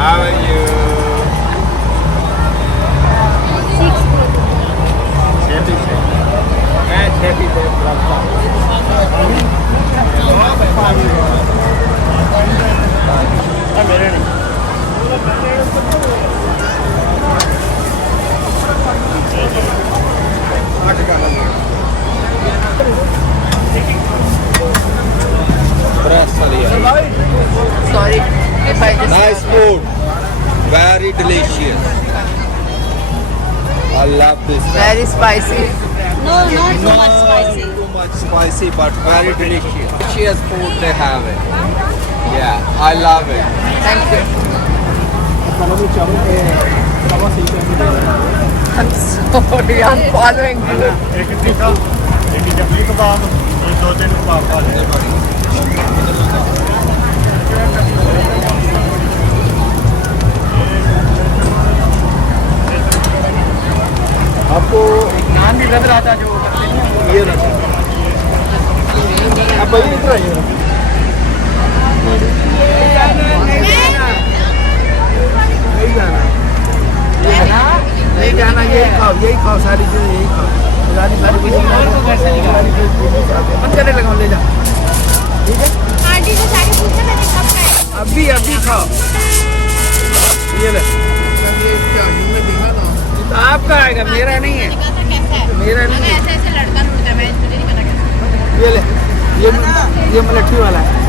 How are you? Happy से मैं happy से लगता हूँ मेरे नहीं Sorry if I just... Nice food. Very delicious. I love this. Very spicy. No, not too much Not spicy. too much spicy, but very delicious. Delicious food they have it. Yeah, I love it. Thank you. I'm sorry, I'm following you. एक तीखा एक जंगली कबाब और 2-3 कबाब खा ले आपको नान भी लग रहा था जो ये रहा अब भाई इधर आइए नहीं जाना यही खाओ सारी चीज़ें यही खाओ सारी बंद करने लगा ले जा ठीक है आंटी से सारी पूछा मैंने कब खाया अभी खाओ ये ले तो आपका आएगा मेरा नहीं है कैसा है मेरा नहीं है ऐसे ऐसे लड़का लुड़का मैं मुझे नहीं पता कैसा ये ले ये मलट्ठी वाला है